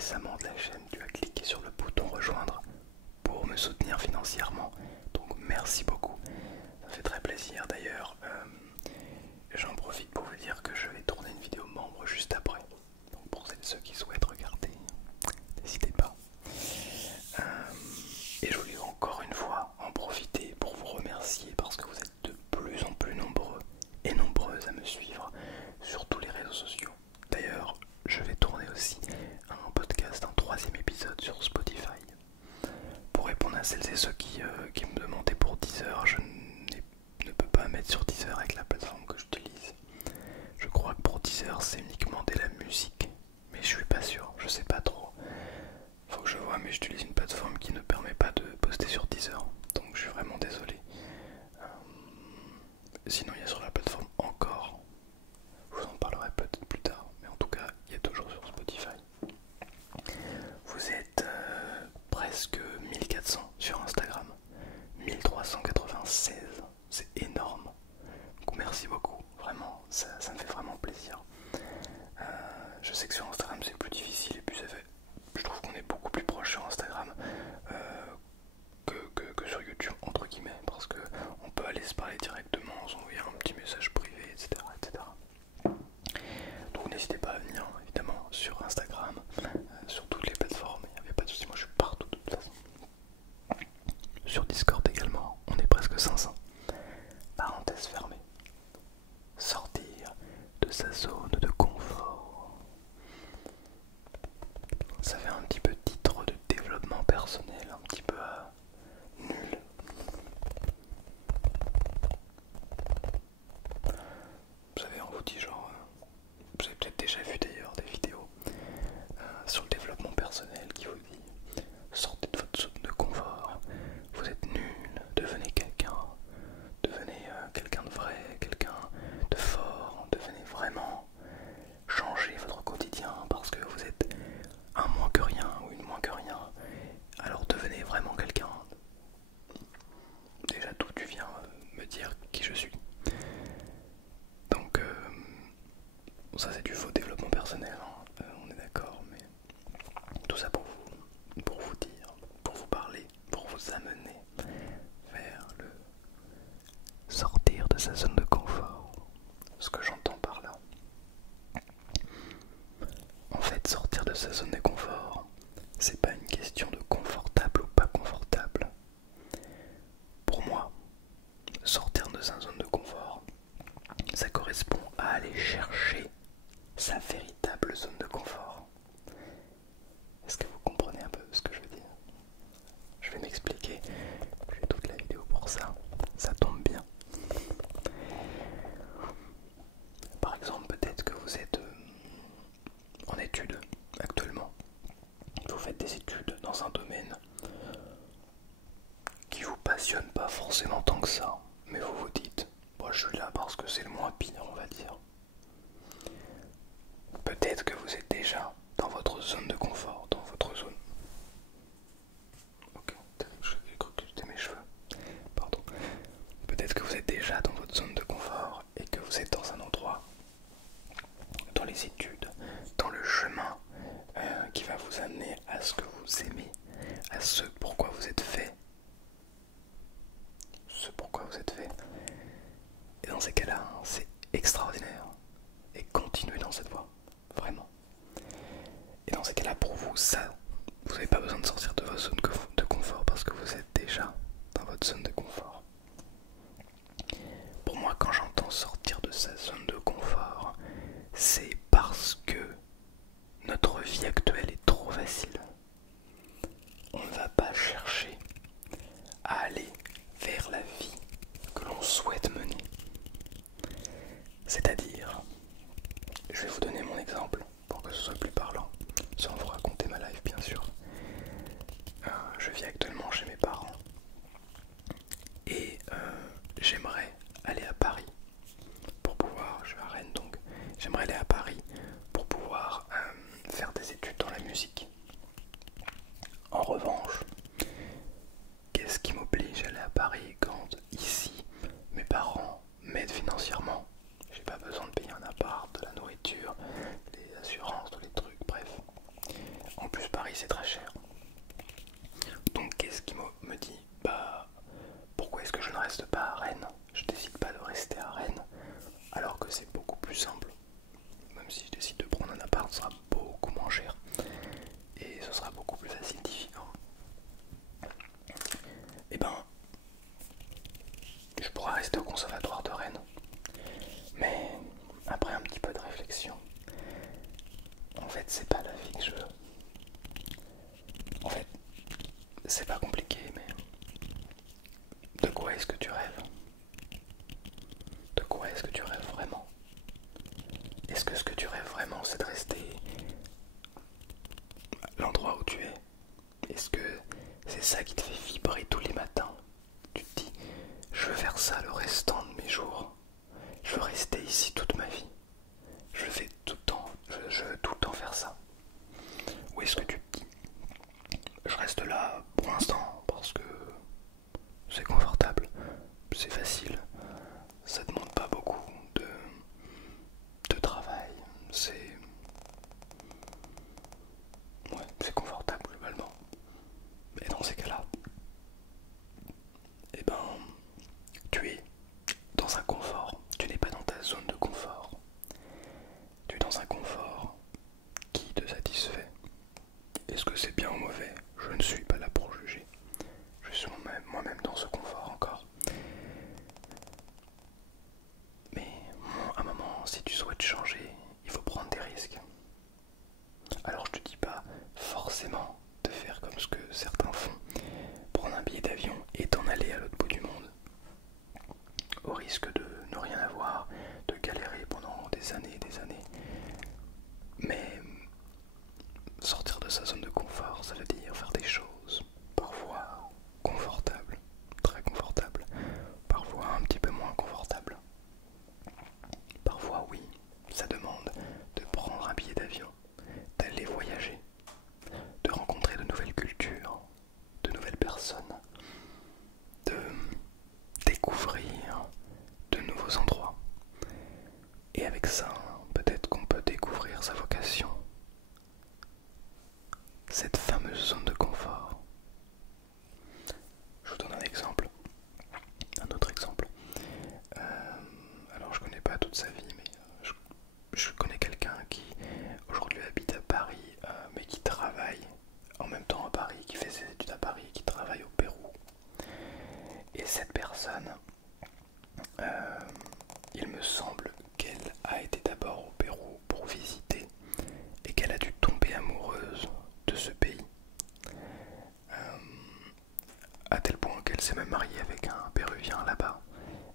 récemment de la chaîne, tu as cliqué sur le bouton rejoindre pour me soutenir financièrement. Donc merci beaucoup, ça fait très plaisir. D'ailleurs, j'en profite pour vous dire que je vais tourner une vidéo membre juste après. Donc pour celles et ceux qui souhaitent regarder, n'hésitez pas. Et je voulais encore une fois en profiter pour vous remercier parce que vous êtes de plus en plus nombreux et nombreuses à me suivre sur tous les réseaux sociaux. D'ailleurs, je vais tourner aussi un podcast, un troisième épisode sur Spotify. Pour répondre à celles et ceux qui me demandaient pour Deezer, je ne peux pas mettre sur Deezer avec la plateforme que j'utilise. Je crois que pour Deezer c'est uniquement de la musique, mais je suis pas sûr, je sais pas trop. Faut que je vois, mais j'utilise une plateforme qui ne permet pas de poster sur Deezer, donc je suis vraiment désolé. Sinon il y a sur la plateforme Encore, je vous en parlerai peut-être plus tard, mais en tout cas il y a toujours sur Spotify. Vous êtes presque 1400 sur Instagram, 1396, c'est énorme. Donc merci beaucoup, vraiment, ça me fait vraiment plaisir. Je sais que sur Instagram c'est plus difficile et puis je trouve qu'on est beaucoup plus proche sur Instagram que sur YouTube entre guillemets, parce que on peut aller se parler directement, s'envoyer un petit message privé, etc. Donc n'hésitez pas à venir évidemment sur Instagram, sur toutes les plateformes, il n'y avait pas de soucis, moi je suis partout de toute façon. Sur Discord également, on est presque 500. Parenthèse fermée. Sortir de sa zone de confort. Ça fait un petit peu titre de développement personnel, un petit peu nul. Vous savez, on vous dit genre, vous avez peut-être déjà vu d'ailleurs des vidéos sur le développement personnel qui vous dit sortez de votre zone de confort, vous êtes nul, devenez quelqu'un, devenez quelqu'un de vrai, quelqu'un de fort, devenez vraiment, changez votre quotidien parce que vous êtes un moins que rien ou une moins que rien, alors devenez vraiment quelqu'un. Déjà d'où tu viens me dire qui je suis. Donc ça c'est du faux développement personnel, hein. On est d'accord, mais tout ça pour vous dire, pour vous parler, pour vous amener vers le sortir de sa zone de confort. Ce que j'entends par là, en fait, sortir de sa zone de confort, c'est pas une question de confortable ou pas confortable. Pour moi, sortir de sa zone de confort, ça correspond à aller chercher sa véritable zone de confort. Est-ce que vous comprenez un peu ce que je veux dire? Je vais m'expliquer, j'ai toute la vidéo pour ça, ça tombe bien. Par exemple, peut-être que vous êtes en études actuellement, vous faites des études dans un domaine qui vous passionne pas forcément tant que ça, mais vous vous dites, moi je suis là parce que c'est le moins pire, on va dire. Peut-être que vous êtes déjà dans votre zone de confort, dans votre zone. Ok, j'ai cru que c'était mes cheveux. Pardon. Peut-être que vous êtes déjà dans votre zone de confort et que vous êtes dans un endroit, dans les études, dans le chemin qui va vous amener à ce que vous aimez, à ce pourquoi vous êtes fait. Ce pourquoi vous êtes fait. Et dans ces cas-là, c'est extraordinaire. Et continuez dans cette voie. Vraiment. Et dans ces cas-là, pour vous, ça, vous n'avez pas besoin de sortir de votre zone de confort parce que vous êtes déjà dans votre zone de confort. Pour moi, quand j'entends sortir de sa zone de confort, c'est parce que notre vie actuelle est trop facile. On ne va pas chercher à aller vers la vie que l'on souhaite mener. C'est-à-dire, je vais vous donner mon exemple pour que ce soit plus parlant, sans vous raconter ma life bien sûr. c'est très cher. Donc qu'est-ce qui me dit, bah pourquoi est-ce que je ne reste pas à Rennes? Je décide pas de rester à Rennes alors que c'est beaucoup plus simple. Même si je décide de prendre un appart, ce sera beaucoup moins cher et ce sera beaucoup plus facile d'y vivre. Et ben, je pourrais rester au conservatoire de Rennes. Mais après un petit peu de réflexion, en fait c'est pas la vie que je veux. En fait, c'est pas compliqué, mais de quoi est-ce que tu rêves? De quoi est-ce que tu rêves vraiment? Est-ce que ce que tu rêves vraiment c'est de rester à l'endroit où tu es? Est-ce que c'est ça qui te fait vibrer tous les matins? Tu te dis, je veux faire ça le restant de mes jours. Je veux rester ici toute ma vie. Je fais tout le temps, je veux tout le temps faire ça. Ou est-ce que tu te dis, je reste là pour l'instant parce que c'est confortable, c'est facile, ça demande pas beaucoup de travail, c'est confortable globalement. Et dans ces cas-là, eh ben, tu es dans un confort, tu n'es pas dans ta zone de confort. Tu es dans un confort qui te satisfait. Est-ce que c'est bien ou mauvais? Je ne suis pas là pour juger. Je suis moi-même dans ce confort encore. Mais à un moment, si tu souhaites changer, il faut prendre des risques. Alors je te dis pas forcément de faire comme ce que certains font, prendre un billet d'avion et t'en aller à l'autre bout du monde, au risque de ne rien avoir, de galérer pendant des années et des années. Mais sortir de sa zone de confort, ça veut dire faire des choses parfois confortables, très confortables, parfois un petit peu moins confortables. Parfois oui, ça demande de prendre un billet d'avion, d'aller voyager, de rencontrer de nouvelles cultures, de nouvelles personnes, de découvrir de nouveaux endroits. Et avec ça, peut-être qu'on peut découvrir sa vocation, cette fameuse zone de confort. Je vous donne un exemple, un autre exemple. Alors je connais pas toute sa vie, mais je connais quelqu'un qui aujourd'hui habite à Paris, mais qui travaille en même temps à Paris, qui fait ses études à Paris, qui travaille au Pérou. Et cette personne, il me semble qu'elle a été d'abord au Pérou pour visiter et qu'elle a dû tomber amoureuse de ce pays. À tel point qu'elle s'est même mariée avec un Péruvien là-bas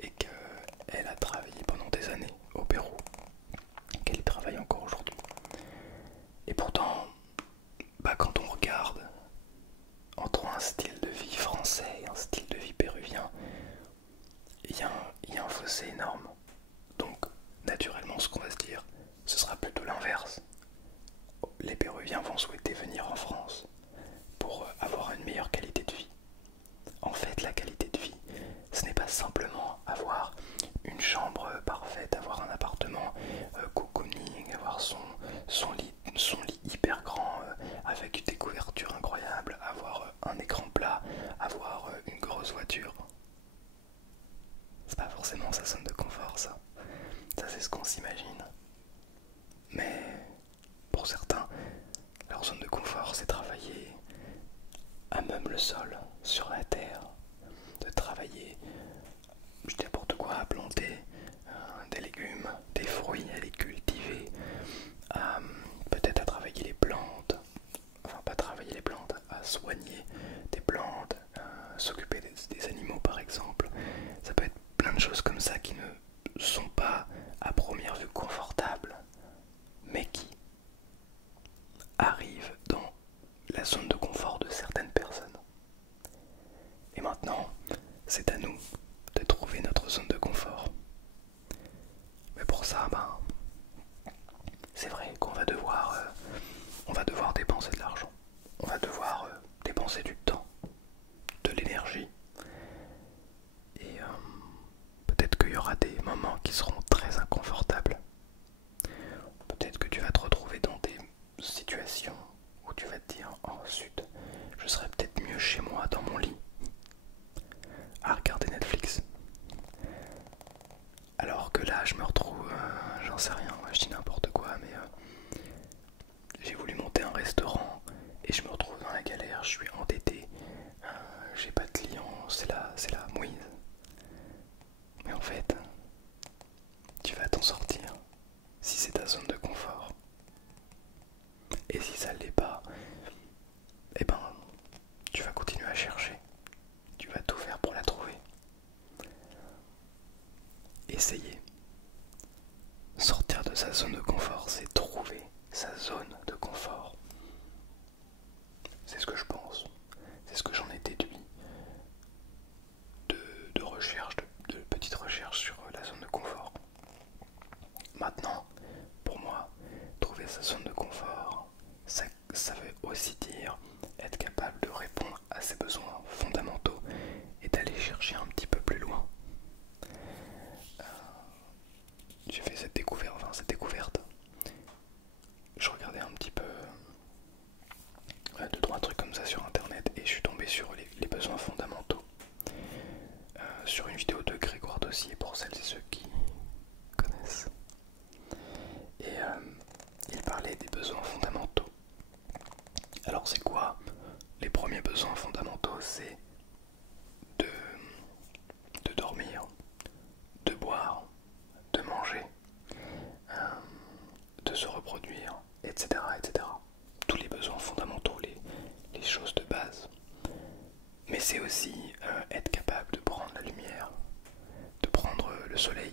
et qu'elle a travaillé pendant des années au Pérou, qu'elle y travaille encore aujourd'hui. Et pourtant, quand on regarde entre un style de vie français et un style de vie péruvien, il y a un fossé énorme. Donc, naturellement, ce qu'on va se dire, ce sera plutôt l'inverse. Les Péruviens vont souhaiter venir en France pour avoir une meilleure qualité de vie. En fait, la qualité de vie, ce n'est pas simplement avoir une chambre parfaite, avoir un appartement cocooning, avoir son lit hyper grand avec des couvertures incroyables, avoir un écran plat, avoir une grosse voiture. C'est pas forcément sa zone de confort, ça. Ça, c'est ce qu'on s'imagine. Mais pour certains, leur zone de confort, c'est travailler à même le sol, sur la terre, de travailler, je dis n'importe quoi, à planter des légumes, des fruits, à les cultiver, peut-être à travailler les plantes, enfin pas travailler les plantes, à soigner des plantes, s'occuper des animaux par exemple. Ça peut être plein de choses comme ça qui ne sont pas à première vue confortables, mais qui arrivent dans la zone de confort de certaines personnes. Et maintenant, c'est à nous de trouver notre zone de confort. Mais pour ça, c'est vrai qu'on va devoir dépenser de l'argent. On va devoir dépenser du temps, de l'énergie. Et peut-être qu'il y aura des moments qui seront très inconfortables. Peut-être que tu vas te retrouver dans des situations où tu vas te dire, oh zut, je serais peut-être mieux chez moi dans mon lit à regarder Netflix. Alors que là je me retrouve, j'en sais rien, je dis n'importe quoi, mais j'ai voulu monter un restaurant et je me retrouve dans la galère, je suis endetté, j'ai pas de clients, c'est la mouise. Mais en fait, tu vas t'en sortir si c'est ta zone de confort. Et si ça ne l'est pas, eh ben, tu vas continuer à chercher. Tu vas tout faire pour la trouver. Essayer. Sortir de sa zone de confort, c'est trouver sa zone de confort. C'est ce que je pense. C'est ce que j'en ai déduit de recherche, de petites recherches sur la zone de confort. Maintenant, pour moi, trouver sa zone de confort, ça veut aussi dire être capable de répondre à ses besoins fondamentaux et d'aller chercher un petit peu plus loin. J'ai fait cette découverte. Je regardais un petit peu deux trois trucs comme ça sur internet et je suis tombé sur les besoins fondamentaux. Sur une vidéo de Grégoire Dossier pour celles et ceux qui connaissent. Et il parlait des besoins fondamentaux. Alors c'est quoi les premiers besoins fondamentaux? C'est de dormir, de boire, de manger, de se reproduire, etc., etc. Tous les besoins fondamentaux, les choses de base. Mais c'est aussi être capable de prendre la lumière, de prendre le soleil,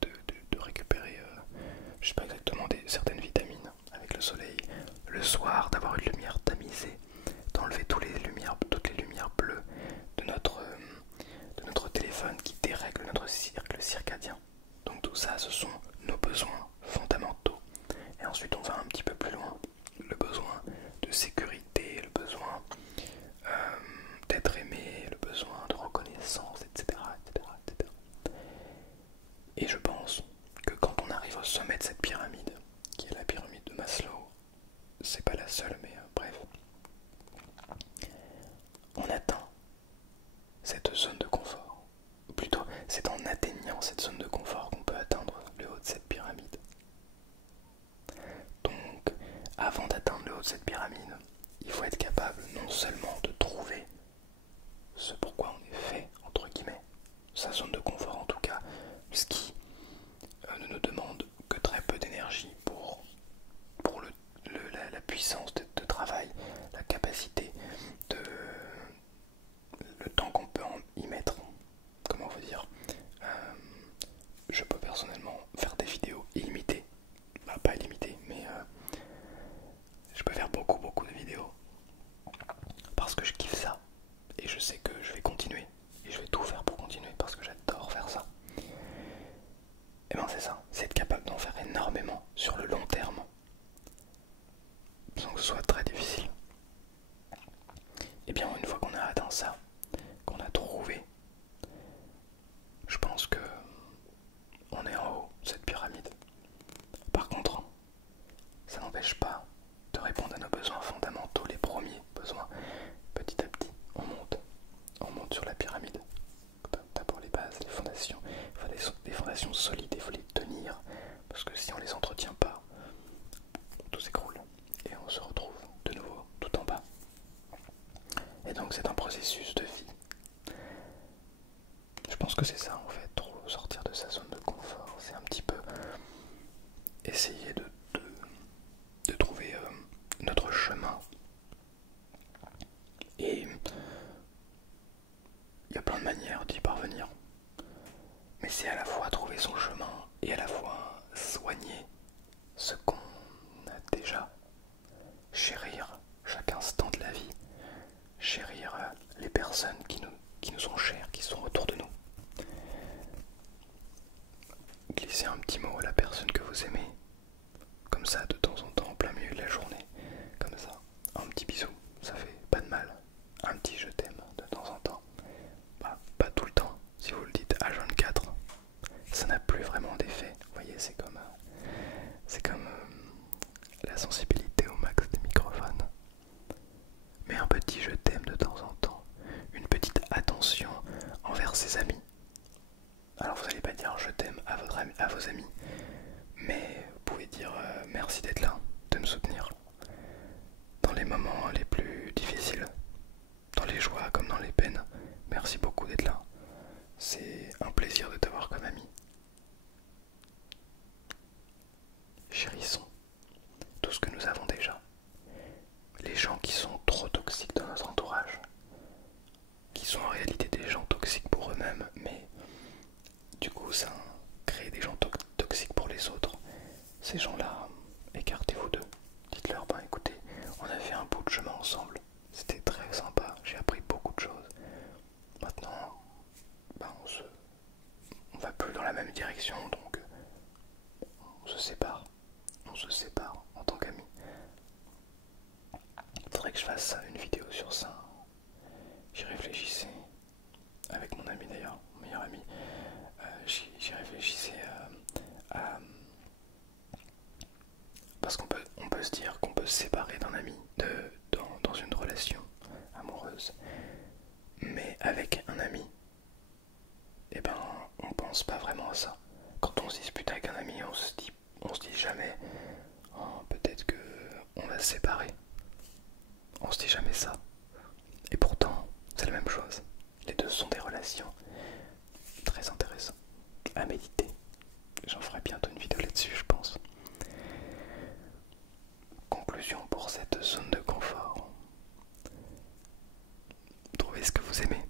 de récupérer, je sais pas exactement, certaines vitamines avec le soleil, le soir d'avoir une lumière tamisée, d'enlever toutes les lumières bleues de notre téléphone qui dérègle notre cycle circadien. Donc tout ça, ce sont nos besoins fondamentaux. Et ensuite on va un petit peu plus loin. Le besoin de sécurité, le besoin d'être aimé, le besoin de reconnaissance, etc., etc., etc. Et je pense que quand on arrive au sommet de cette pyramide, qui est la pyramide de Maslow, c'est pas la seule, mais bref, on atteint cette zone de confort. Ou plutôt, c'est en atteignant cette zone de confort qu'on peut atteindre le haut de cette pyramide. Donc, avant d'atteindre le haut de cette pyramide, il faut être capable non seulement de trouver ce pourquoi on est fait, entre guillemets, sa zone de confort en tout cas, ce qui ne nous demande que très peu d'énergie pour la puissance de travail, la capacité de le temps qu'on peut y mettre, comment on veut dire, je peux personnellement faire des vidéos illimitées, bah, pas illimitées, mais je peux faire beaucoup de vidéos, parce que je kiffe ça, et je sais que je vais continuer, et je vais tout faire pour continuer, parce que j'adore faire ça. Et ben c'est ça, c'est être capable d'en faire énormément sur le long terme, sans que ce soit très difficile. Et bien une fois qu'on a atteint ça, qu'on a trouvé, je pense que on est en haut de cette pyramide. Par contre, ça n'empêche pas de répondre à nos besoins fondamentaux, les premiers besoins. Petit à petit, on monte sur la pyramide. D'abord les bases, les fondations. Il faut des fondations solides, il faut les tenir, parce que si on les entretient pas, tout s'écroule et on se retrouve de nouveau tout en bas. Et donc c'est un processus de vie. Je pense que c'est ça en fait, sortir de sa zone de confort, c'est un petit peu essayer de trouver notre chemin. Et il y a plein de manières d'y parvenir. Mais c'est à la fois trouver son chemin et à la fois soigner ce qu'on a déjà. Chérir chaque instant de la vie. Chérir les personnes qui nous sont chères, qui sont autour de nous. Glisser un petit mot à la personne que vous aimez, comme ça de temps en temps, en plein milieu de la journée, comme ça, un petit bisou, ça fait pas de mal, un petit je t'aime de temps en temps, bah, pas tout le temps, si vous le dites H24, ça n'a plus vraiment d'effet, vous voyez, c'est comme la sensibilité au max des microphones, savons déjà. Les gens qui sont trop toxiques dans notre entourage, qui sont en réalité des gens toxiques pour eux-mêmes, mais du coup ça crée des gens toxiques pour les autres. Ces gens-là, écartez-vous d'eux. Dites-leur, ben écoutez, on a fait un bout de chemin ensemble, c'était très sympa, j'ai appris beaucoup de choses. Maintenant, ben on va plus dans la même direction, donc on se sépare. On se sépare en tant qu'amis. Faudrait que je fasse une vidéo sur ça. J'y réfléchissais avec mon ami d'ailleurs, mon meilleur ami. J'y réfléchissais parce on peut se dire qu'on peut se séparer d'un ami dans une relation amoureuse, mais avec un ami, eh ben on pense pas vraiment à ça. Quand on se dispute avec un ami, on se dit jamais oh, peut-être que on va se séparer. On se dit jamais ça. Et pourtant, c'est la même chose. Les deux sont des relations très intéressantes à méditer. J'en ferai bientôt une vidéo là-dessus, je pense. Conclusion pour cette zone de confort. Trouvez ce que vous aimez,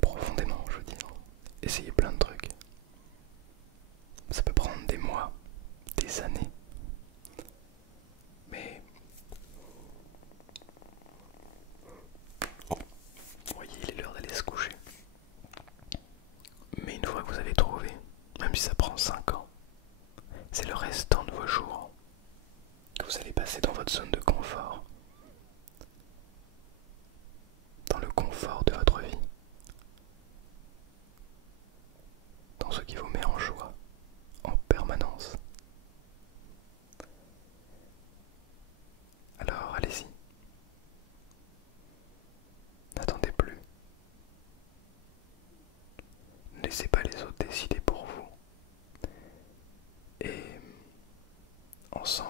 profondément, je veux dire. Essayez plein de trucs. Ça peut prendre des mois, des années. Mais vous voyez, il est l'heure d'aller se coucher. Mais une fois que vous avez trouvé, même si ça prend 5 ans, c'est le restant de vos jours que vous allez passer dans votre zone de confort. Dans le confort de votre vie. Dans ce qui vous met en joie, en permanence. Alors allez-y. N'attendez plus. Ne laissez pas les autres décider pour vous. Et ensemble,